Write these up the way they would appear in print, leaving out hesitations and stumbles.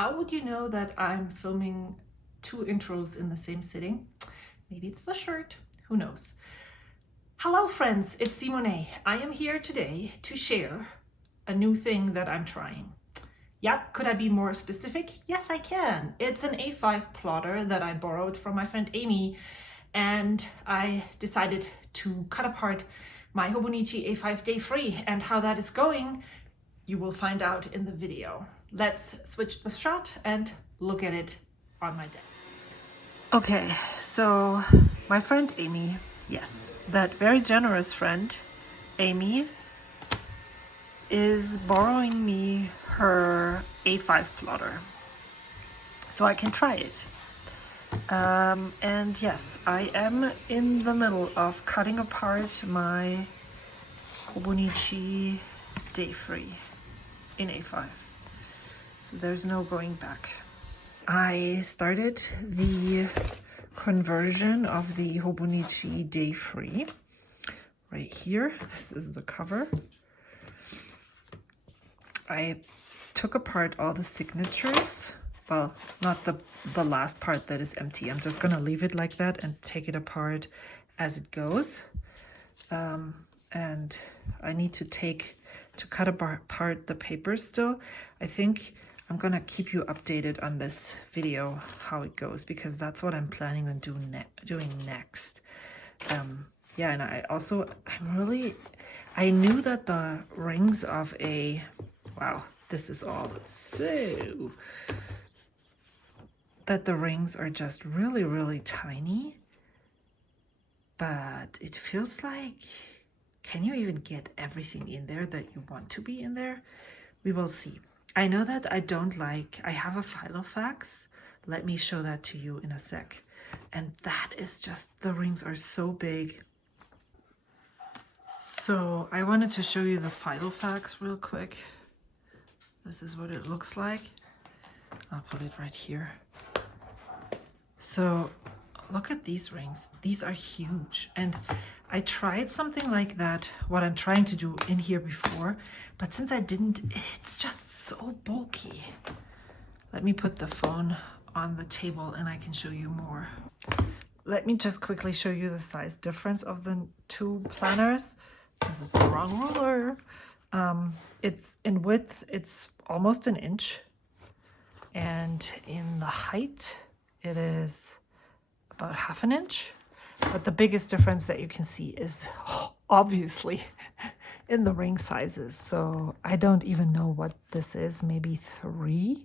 How would you know that I'm filming two intros in the same sitting? Maybe it's the shirt, who knows. Hello friends, it's Simone. I am here today to share a new thing that I'm trying. Yeah, could I be more specific? Yes, I can. It's an A5 plotter that I borrowed from my friend Amy, and I decided to cut apart my Hobonichi A5 day free, and how that is going you will find out in the video. Let's switch the shot and look at it on my desk. Okay, so my friend Amy, yes, that very generous friend, Amy, is borrowing me her A5 plotter so I can try it. And yes, I am in the middle of cutting apart my Hobonichi day free in A5. So there's no going back. I started the conversion of the Hobonichi day free right here. This is the cover. I took apart all the signatures. Well, not the last part that is empty. I'm just gonna leave it like that and take it apart as it goes. And I need to cut apart the papers still. I think I'm gonna keep you updated on this video, how it goes, because that's what I'm planning on doing next. Yeah, and I knew that the rings of wow, this is all so, that the rings are just really, really tiny, but it feels like, can you even get everything in there that you want to be in there? We will see. I know that I have a Filofax. Let me show that to you in a sec. And that is just, the rings are so big. So I wanted to show you the Filofax real quick. This is what it looks like. I'll put it right here. So look at these rings. These are huge. And I tried something like that, what I'm trying to do in here before, but since I didn't, it's just so bulky. Let me put the phone on the table and I can show you more. Let me just quickly show you the size difference of the two planners. This is the wrong ruler. It's in width, it's almost an inch. And in the height, it is about half an inch. But the biggest difference that you can see is obviously in the ring sizes. So I don't even know what this is, maybe 3.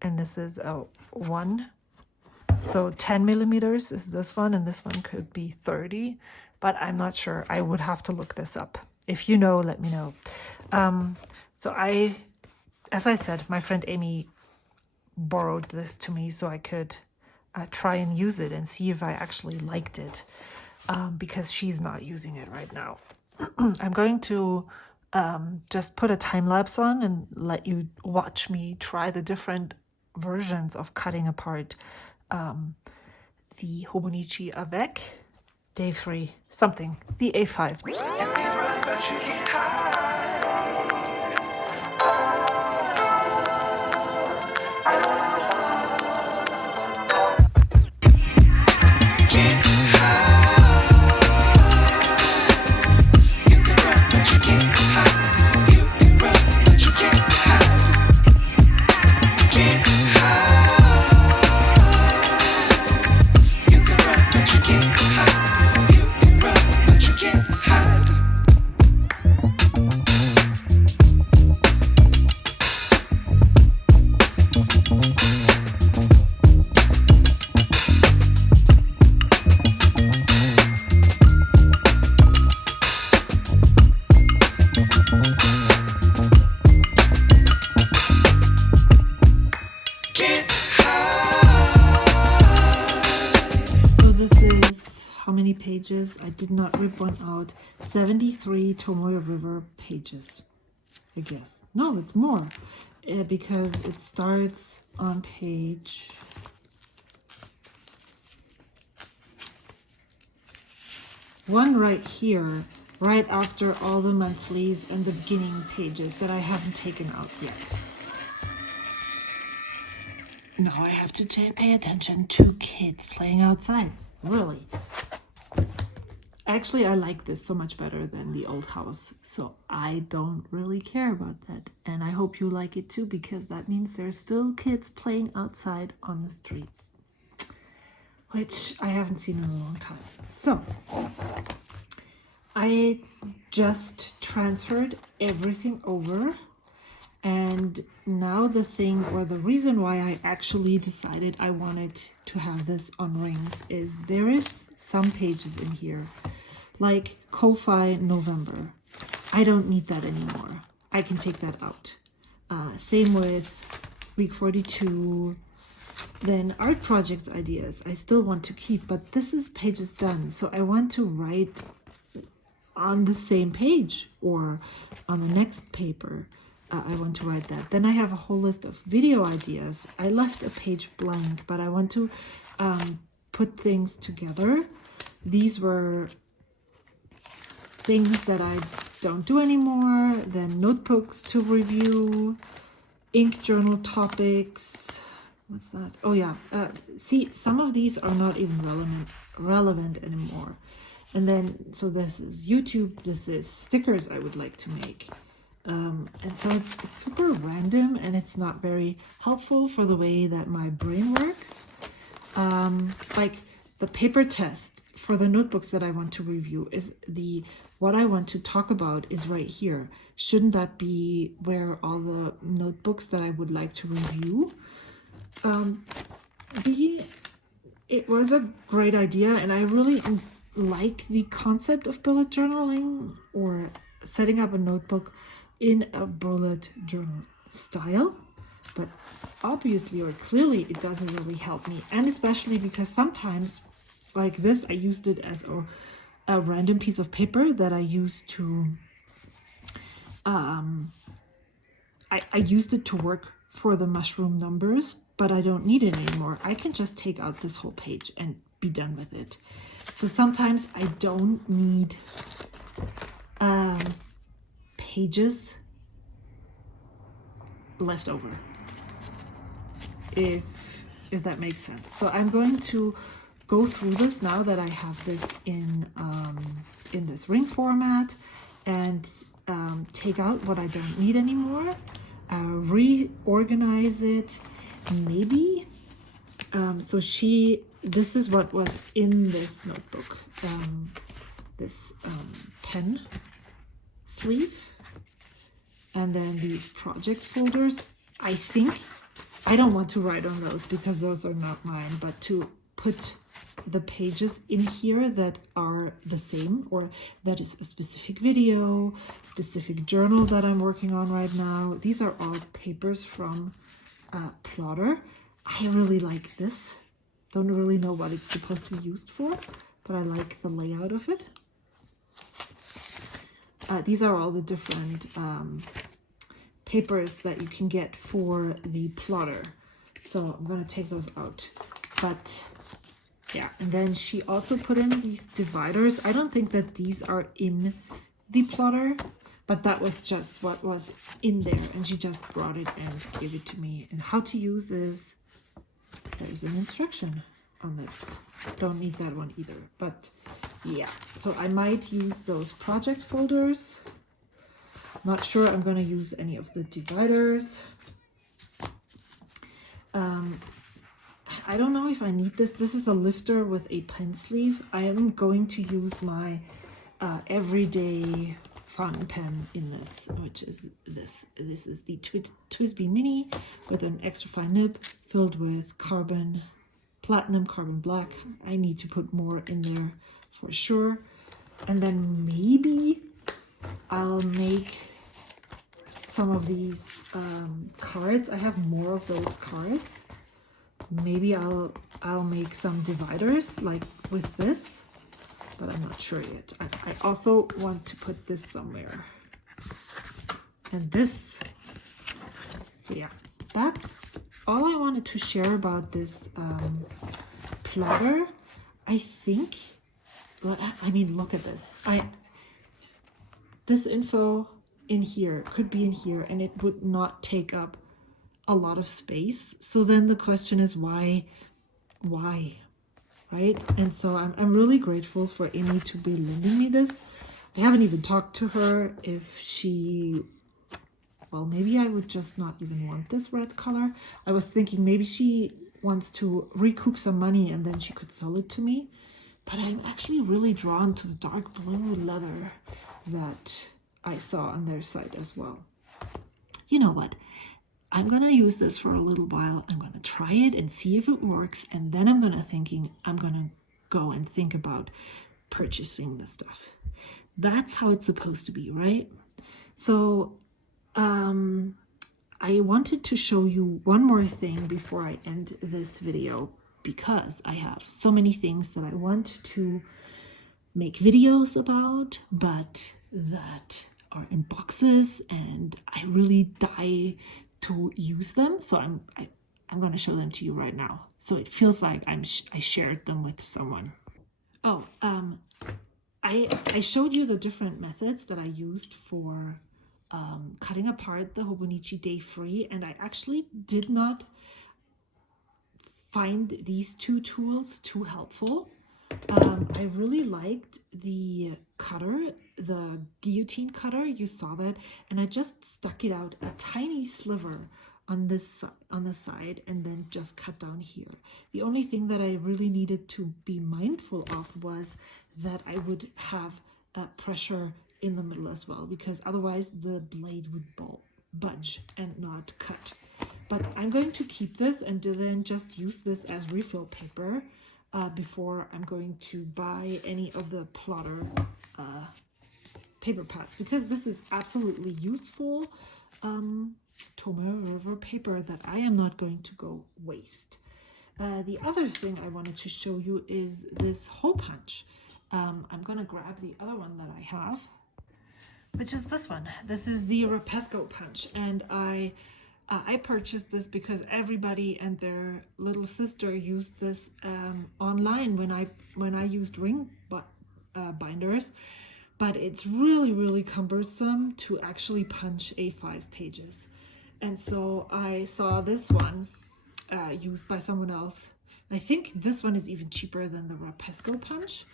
And this is a 1. So 10 millimeters is this one, and this one could be 30, but I'm not sure. I would have to look this up. If you know, let me know. So as I said, my friend Amy borrowed this to me so I could try and use it and see if I actually liked it, because she's not using it right now. I'm going to just put a time lapse on and let you watch me try the different versions of cutting apart the Hobonichi avec day free something, the A5. Pages. I did not rip one out. 73 Tomoyo River pages, I guess. No, it's more, because it starts on page 1 right here, right after all the monthlies and the beginning pages that I haven't taken out yet. now I have to pay attention to kids playing outside. Really. Actually, I like this so much better than the old house, so I don't really care about that. And I hope you like it too, because that means there's still kids playing outside on the streets, which I haven't seen in a long time. So I just transferred everything over, and now the thing, or the reason why I actually decided I wanted to have this on rings, is there is some pages in here like Ko-Fi November. I don't need that anymore. I can take that out. Same with week 42. Then art projects ideas I still want to keep, but this is pages done, so I want to write on the same page or on the next paper. I want to write that. Then I have a whole list of video ideas. I left a page blank, but I want to put things together. These were things that I don't do anymore. Then notebooks to review, ink journal topics. What's that? Oh yeah. See, some of these are not even relevant anymore. And then, so this is YouTube. This is stickers I would like to make. And so it's super random, and it's not very helpful for the way that my brain works. Like the paper test for the notebooks that I want to review is what I want to talk about is right here. Shouldn't that be where all the notebooks that I would like to review? It was a great idea, and I really like the concept of bullet journaling or setting up a notebook in a bullet journal style, but obviously or clearly it doesn't really help me, and especially because sometimes like this I used it as a random piece of paper that I used to I used it to work for the mushroom numbers, but I don't need it anymore. I can just take out this whole page and be done with it. So sometimes I don't need pages left over, if that makes sense. So I'm going to go through this now that I have this in this ring format, and take out what I don't need anymore, reorganize it maybe. So this is what was in this notebook, this pen sleeve, and then these project folders. I think I don't want to write on those because those are not mine, but to put the pages in here that are the same, or that is a specific video, specific journal that I'm working on right now. These are all papers from Plotter. I really like this. Don't really know what it's supposed to be used for, but I like the layout of it. These are all the different papers that you can get for the Plotter. So I'm going to take those out. But yeah, and then she also put in these dividers. I don't think that these are in the Plotter, but that was just what was in there. And she just brought it and gave it to me. And how to use is, there's an instruction on this. Don't need that one either. But yeah, so I might use those project folders. Not sure I'm going to use any of the dividers. I don't know if I need this. This is a lifter with a pen sleeve. I am going to use my everyday fountain pen in this, which is this. This is the TWSBI Mini with an extra fine nib filled with carbon platinum, carbon black. I need to put more in there for sure. And then maybe I'll make some of these cards. I have more of those cards. Maybe I'll make some dividers like with this, but I'm not sure yet. I also want to put this somewhere. And this, so yeah, that's all I wanted to share about this Plotter. I think, I mean, look at this. This info in here could be in here, and it would not take up a lot of space. So then the question is why, right? And so I'm really grateful for Amy to be lending me this. I haven't even talked to her if she, well, maybe I would just not even want this red color. I was thinking maybe she wants to recoup some money and then she could sell it to me. But I'm actually really drawn to the dark blue leather that I saw on their site as well. You know what? I'm going to use this for a little while. I'm going to try it and see if it works. And then I'm going to go and think about purchasing the stuff. That's how it's supposed to be, right? So I wanted to show you one more thing before I end this video, because I have so many things that I want to make videos about, but that are in boxes and I really die to use them. So I'm going to show them to you right now. So it feels like I shared them with someone. Oh, I showed you the different methods that I used for cutting apart the Hobonichi Day Free, and I actually did not find these two tools too helpful. I really liked the cutter, the guillotine cutter. You saw that, and I just stuck it out a tiny sliver on the side and then just cut down here. The only thing that I really needed to be mindful of was that I would have pressure in the middle as well, because otherwise the blade would budge and not cut. But I'm going to keep this and then just use this as refill paper before I'm going to buy any of the plotter paper pads, because this is absolutely useful Tomoe River paper that I am not going to go waste. The other thing I wanted to show you is this hole punch. I'm going to grab the other one that I have, which is this one. This is the Rapesco punch, and I purchased this because everybody and their little sister used this online when I used ring binders, but it's really cumbersome to actually punch A5 pages. And so I saw this one used by someone else. I think this one is even cheaper than the Rapesco punch.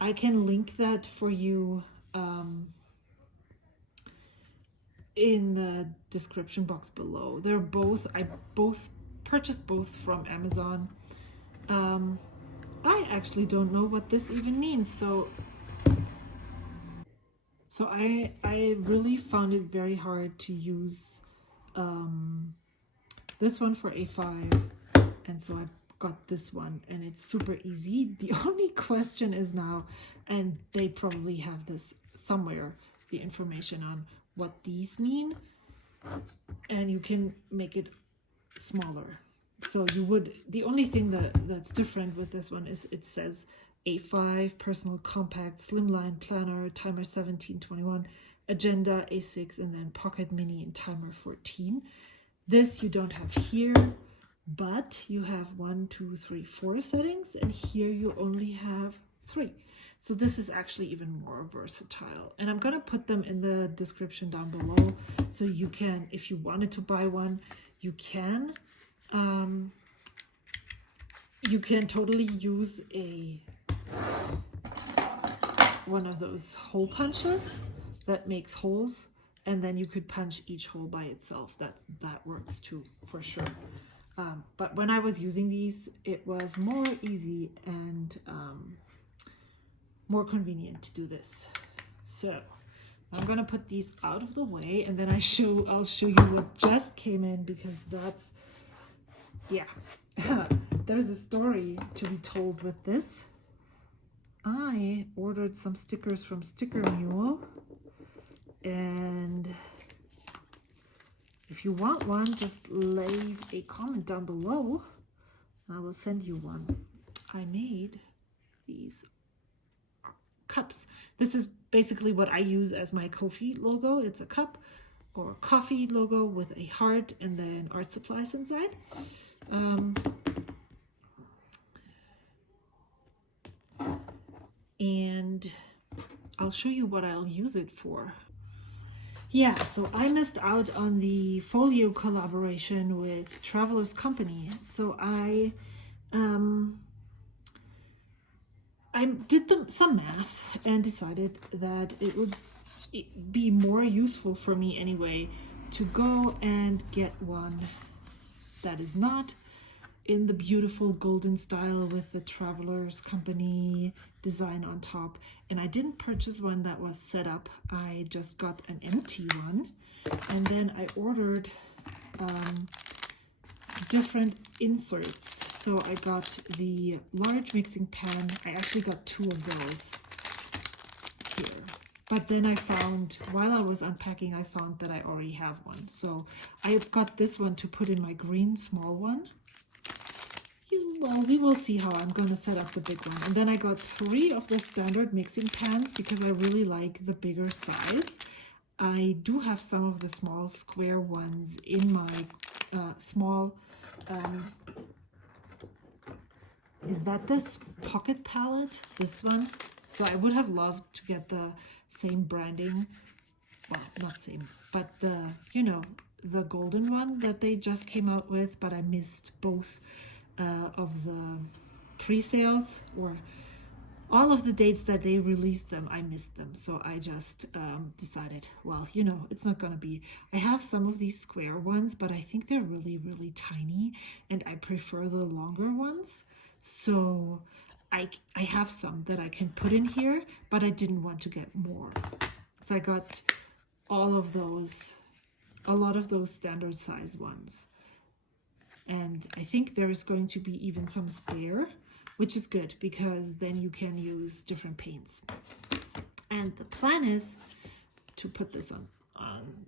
I can link that for you in the description box below. They're both, I purchased both from Amazon. I actually don't know what this even means, so I really found it very hard to use this one for A5, and so I got this one, and it's super easy. The only question is now, and they probably have this somewhere, the information on what these mean, and you can make it smaller. So you would, the only thing that's different with this one is it says A5, personal compact, slimline planner, timer 1721, agenda A6, and then pocket mini and timer 14. This you don't have here, but you have 1, 2, 3, 4 settings, and here you only have 3. So this is actually even more versatile, and I'm going to put them in the description down below, so you can, if you wanted to buy one, you can totally use one of those hole punches that makes holes, and then you could punch each hole by itself. That works too, for sure. But when I was using these, it was more easy and more convenient to do this. So I'm gonna put these out of the way, and then I'll show you what just came in, because that's, yeah. There's a story to be told with this. I ordered some stickers from Sticker Mule, and if you want one, just leave a comment down below. I will send you one. I made these cups. This is basically what I use as my Ko-fi logo. It's a cup or coffee logo with a heart and then art supplies inside. And I'll show you what I'll use it for. Yeah, so I missed out on the folio collaboration with Traveler's Company. So I did some math and decided that it would be more useful for me anyway to go and get one that is not in the beautiful golden style with the Traveler's Company design on top. And I didn't purchase one that was set up. I just got an empty one. And then I ordered different inserts. So I got the large mixing pan. I actually got 2 of those here. But then I found, while I was unpacking, I found that I already have one. So I got this one to put in my green small one. Well, we will see how I'm going to set up the big one. And then I got 3 of the standard mixing pans because I really like the bigger size. I do have some of the small square ones in my small, is that this pocket palette? This one? So I would have loved to get the same branding, well, not same, but the, you know, the golden one that they just came out with, but I missed both of the pre-sales, or all of the dates that they released them. I missed them, so I just decided, well, you know, it's not gonna be. I have some of these square ones, but I think they're really, really tiny, and I prefer the longer ones. So I have some that I can put in here, but I didn't want to get more. So I got all of those, a lot of those standard size ones. And I think there is going to be even some spare, which is good because then you can use different paints. And the plan is to put this on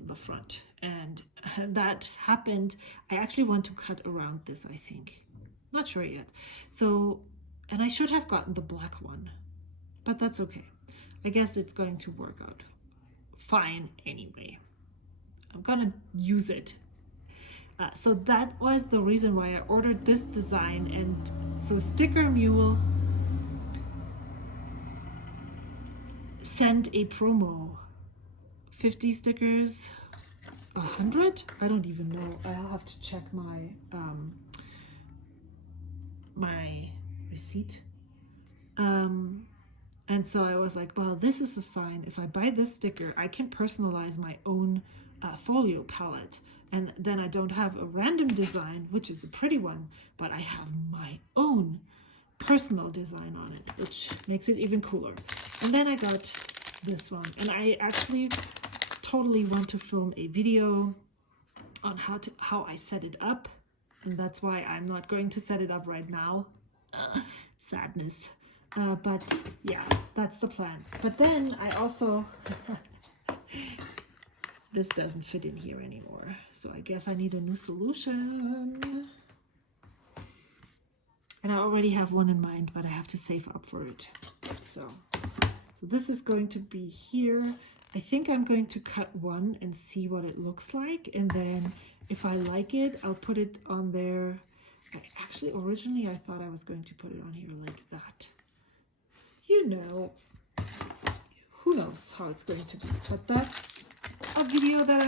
the front. And that happened. I actually want to cut around this, I think. Not sure yet. So, and I should have gotten the black one, but that's okay. I guess it's going to work out fine anyway. I'm gonna use it. So that was the reason why I ordered this design. And so Sticker Mule sent a promo, 50 stickers, 100? I don't even know. I'll have to check my my receipt. And so I was like, well, this is a sign. If I buy this sticker, I can personalize my own folio palette. And then I don't have a random design, which is a pretty one, but I have my own personal design on it, which makes it even cooler. And then I got this one. And I actually totally want to film a video on how I set it up. And that's why I'm not going to set it up right now. Sadness. But yeah, that's the plan. But then I also... This doesn't fit in here anymore, so I guess I need a new solution. And I already have one in mind, but I have to save up for it. So this is going to be here. I think I'm going to cut one and see what it looks like, and then if I like it, I'll put it on there. Actually, originally I thought I was going to put it on here like that. You know, who knows how it's going to be, but that's a video that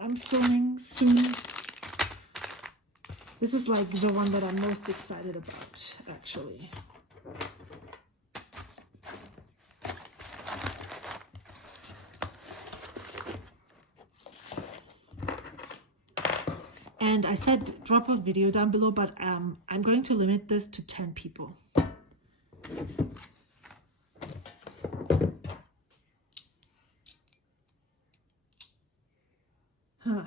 I'm filming soon. This is like the one that I'm most excited about, actually. And I said drop a video down below, but I'm going to limit this to 10 people. Huh.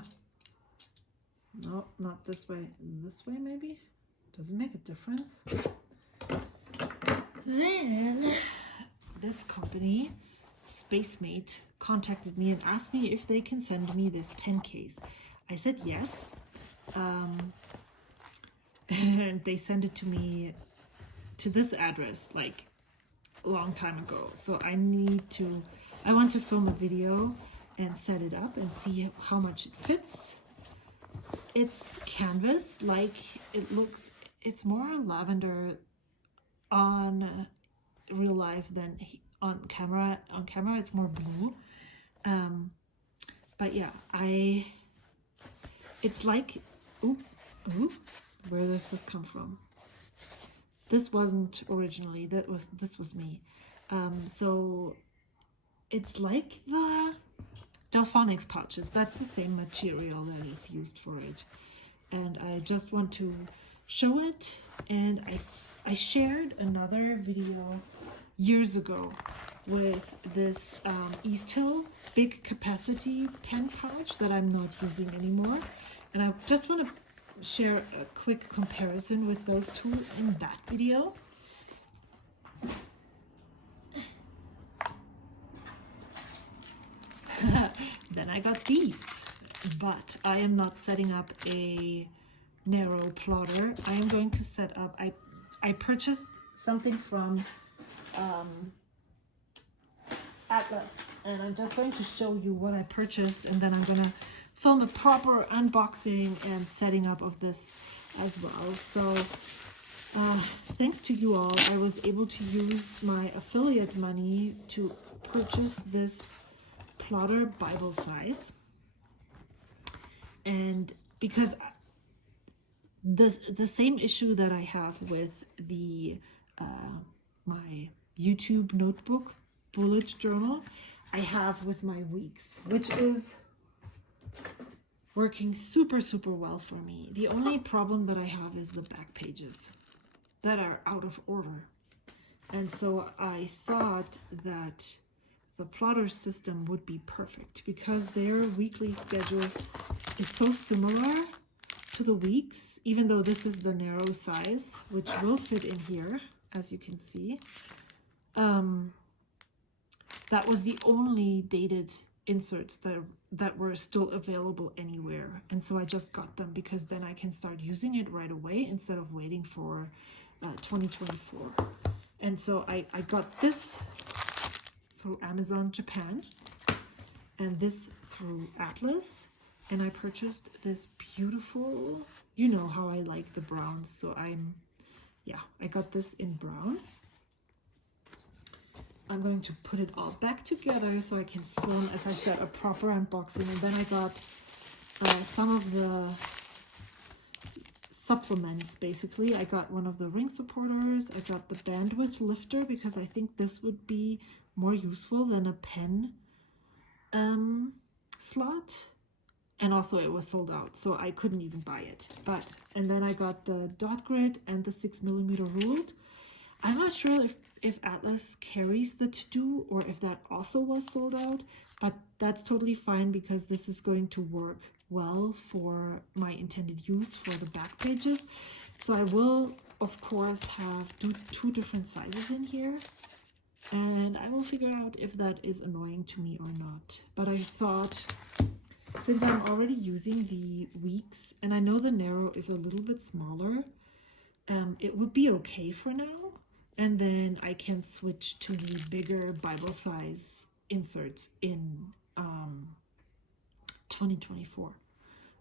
No, not this way. This way, maybe? Does it make a difference? Then, this company, Spacemate, contacted me and asked me if they can send me this pen case. I said yes. And they sent it to me to this address, like, a long time ago. So I want to film a video and set it up and see how much it fits. It's canvas, like it looks, it's more lavender on real life than on camera. On camera it's more blue. But yeah, it's like, where does this come from? This wasn't originally, this was me. So it's like the Delphonics pouches. That's the same material that is used for it. And I just want to show it. And I shared another video years ago with this East Hill big capacity pen pouch that I'm not using anymore. And I just want to share a quick comparison with those two in that video. Then I got these, but I am not setting up a narrow plotter. I am going to set up, I purchased something from Atlas, and I'm just going to show you what I purchased, and then I'm gonna film a proper unboxing and setting up of this as well. So thanks to you all, I was able to use my affiliate money to purchase this plotter Bible size. And because the same issue that I have with the my YouTube notebook bullet journal, I have with my weeks, which is working super well for me. The only problem that I have is the back pages that are out of order. And so I thought that the plotter system would be perfect because their weekly schedule is so similar to the weeks, even though this is the narrow size, which will fit in here, as you can see. That was the only dated inserts that were still available anywhere. And so I just got them because then I can start using it right away instead of waiting for 2024. And so I got this through Amazon Japan and this through Atlas, and I purchased this beautiful, you know how I like the browns, so I got this in brown. I'm going to put it all back together so I can film, as I said, a proper unboxing. And then I got some of the supplements, basically. I got one of the ring supporters. I got the bandwidth lifter because I think this would be more useful than a pen slot. And also it was sold out, so I couldn't even buy it. And then I got the dot grid and the 6mm ruled. I'm not sure if Atlas carries the to-do or if that also was sold out, but that's totally fine because this is going to work well for my intended use for the back pages. So I will, of course, have two different sizes in here, and I will figure out if that is annoying to me or not. But I thought, since I'm already using the weeks, and I know the narrow is a little bit smaller, it would be okay for now. And then I can switch to the bigger Bible size inserts in 2024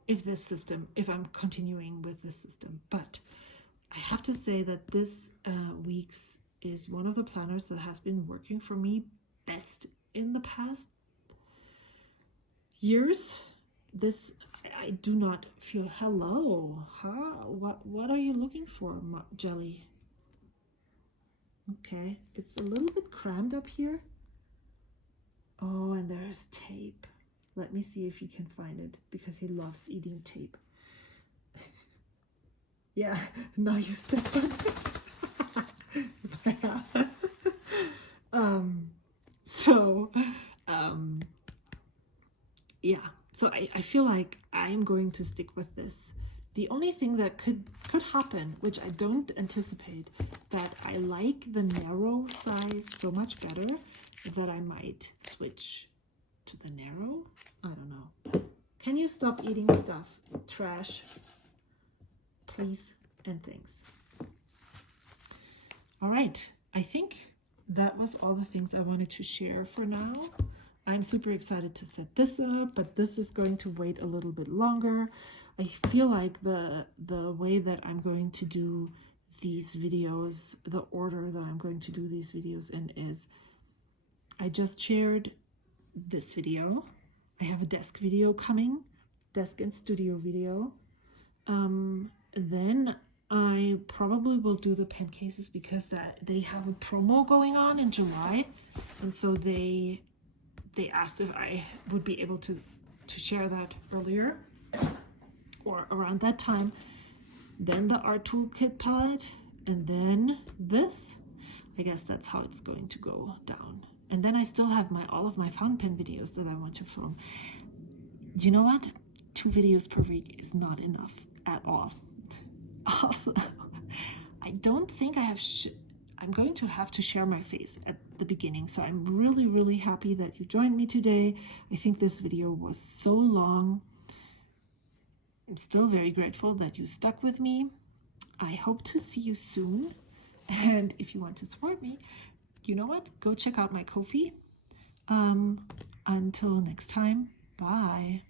if I'm continuing with this system. But I have to say that this weeks is one of the planners that has been working for me best in the past years. This, I do not feel, hello, huh? What are you looking for, Jelly? Okay, it's a little bit crammed up here. Oh, and there's tape. Let me see if you can find it, because he loves eating tape. Yeah, now you step on it. Yeah, so I feel like I'm going to stick with this. The only thing that could happen, which I don't anticipate, that I like the narrow size so much better that I might switch to the narrow. I don't know. Can you stop eating stuff? Trash. Please and thanks. All right. I think that was all the things I wanted to share for now. I'm super excited to set this up, but this is going to wait a little bit longer. I feel like the way that I'm going to do these videos, the order that I'm going to do these videos in is, I just shared this video. I have a desk video coming, desk and studio video. Then I probably will do the pen cases because they have a promo going on in July, and so they asked if I would be able to share that earlier or around that time. Then the art toolkit palette, and then this. I guess that's how it's going to go down. And then I still have all of my fountain pen videos that I want to film. Do you know what? 2 videos per week is not enough at all. Also, I don't think I have. I'm going to have to share my face at the beginning. So I'm really, really happy that you joined me today. I think this video was so long. I'm still very grateful that you stuck with me. I hope to see you soon. And if you want to support me, you know what? Go check out my Ko-fi. Until next time, bye.